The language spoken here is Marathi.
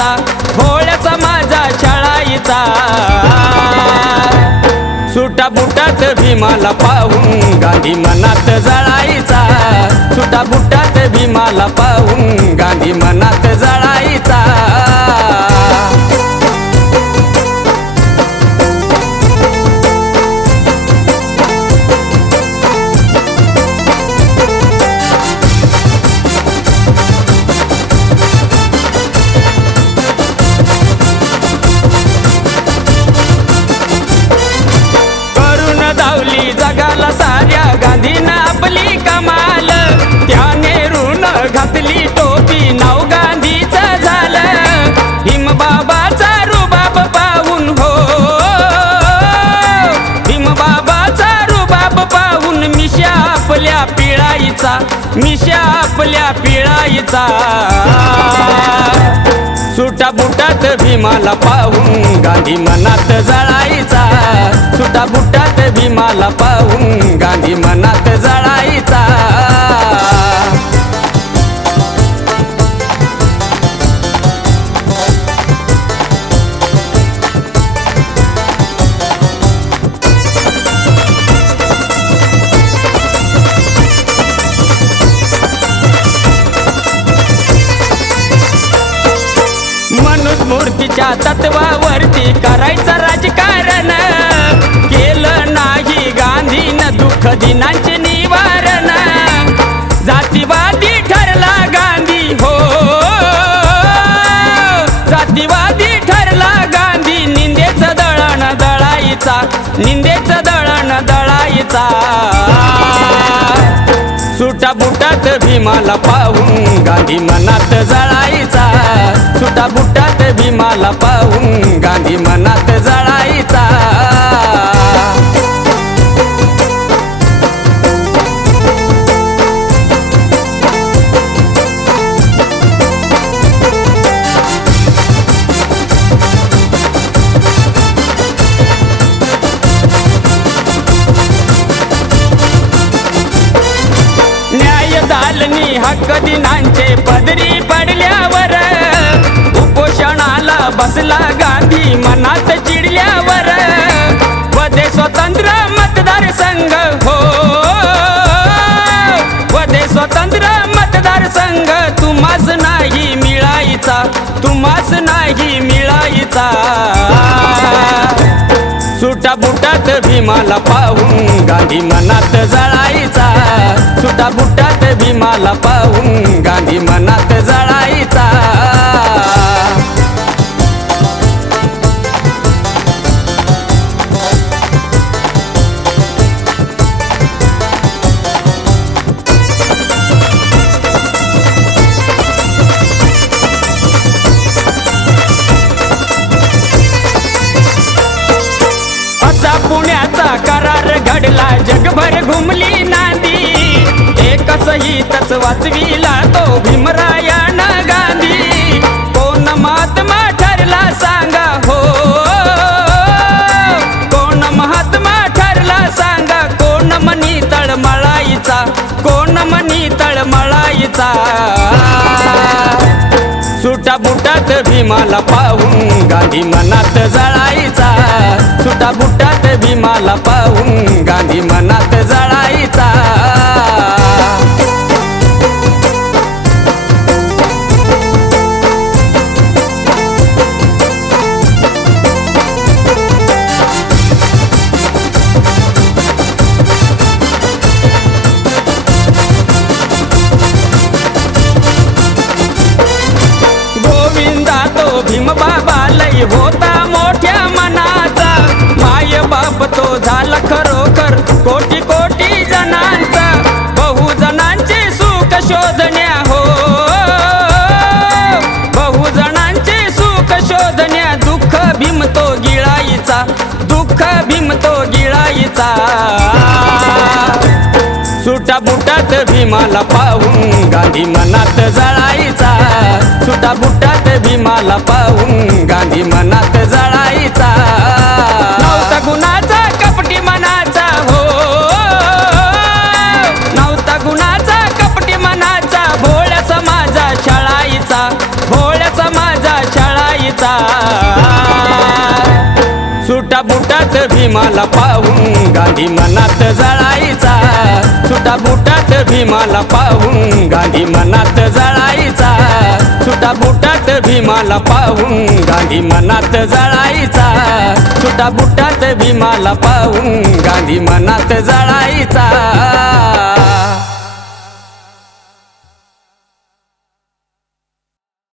छळायचा, भोळ्याचा माझा छळायचा। सुटा बुटात भीमाला पाहून गांधी मनात जळायचा, सुटा बुटात भीमाला पाहून गांधी मनात जळायचा। धावली जगाला साऱ्या गांधीनं आपली कमाल, त्याने ऋण घातली टोपी नाव गांधीचं झालं। भीमबाबाचा रुबाब पाहून हो, भीमबाबाचा रुबाब पाहून मिशा आपल्या पिळायचा, मिशा आपल्या पिळायचा। सुटा बुटात भीमाला पाहून गांधी मनात जळायचा, सुटा बुटात भीमाला पाहून गांधी मनात जळायचा। मनुस्मृतीच्या तत्वावरती करायचं राजकारण, केलं नाही गांधीनं दुःख दिनांचे निवारण। जातीवादी ठरला गांधी हो, जातीवादी ठरला गांधी, निंदेचं दळण दळायचा, निंदेचं दळण दळायचा। सुटा बुटात भीमाला पाहून गांधी मनात जळायचा, सुटा बुटात भीमाला पाहून गांधी मनात जळायचा। दालनी हक्क दिनांचे पदरी पडल्यावर, उपोषणाला बसला गांधी मनात चिडल्यावर। वदे स्वतंत्र मतदार संघ हो, वदे स्वतंत्र मतदार संघ, तुम्हास नाही मिळायचा, तुम्हास नाही मिळायचा। सुटा बुटात भीमाला पाहून गांधी मनात जळायचा, सुटा बुटात भीमाला पाहून गांधी मनात जळायचा। पुण्याचा करार घडला, जगभर घुमली नांदी, एकच हितच वाचविला तो भीमरायानं गांधी। कोण महात्मा ठरला सांगा हो, कोण महात्मा ठरला सांगा, कोण मनी तळमळायचा, कोण मनी तळमळायचा। सुटा बुटात भीमाला पाहून गांधी मनात जळायचा, सुटा बुटात भीमाला पाहून गांधी मनात जळायचा। गोविंदा तो भीमबाबा लय होता मोठ्या मनाचा, माय बाप तो झाला खरोखर कोटी कोटी जणांचा। बहुजणांचे सुख शोधण्या हो, बहुजणांचे सुख शोधण्या, दुःख भीम तो गिळायचा, दुःख भीम तो गिळायचा। सुटा बुटात भीमाला पाहून गांधी मनात जळायचा, सुटा बुटात भीमाला पाहून गांधी मनात जळायचा। नव्हता गुणाचा कपटी मनाचा हो, नव्हता गुणाचा कपटी मनाचा, भोळ्याचा माझा छळायचा, भोळ्याचा माझा छळायचा। जळायचा सुटा बुटात भीमाला पाहून गांधी मनात जळायचा सुटा बुटात भीमाला पाहून गांधी मनात जळायचा सुटा बुटात भीमाला पाहून गांधी मनात जळायचा सुटा बुटात भीमाला पाहून गांधी मनात जळायचा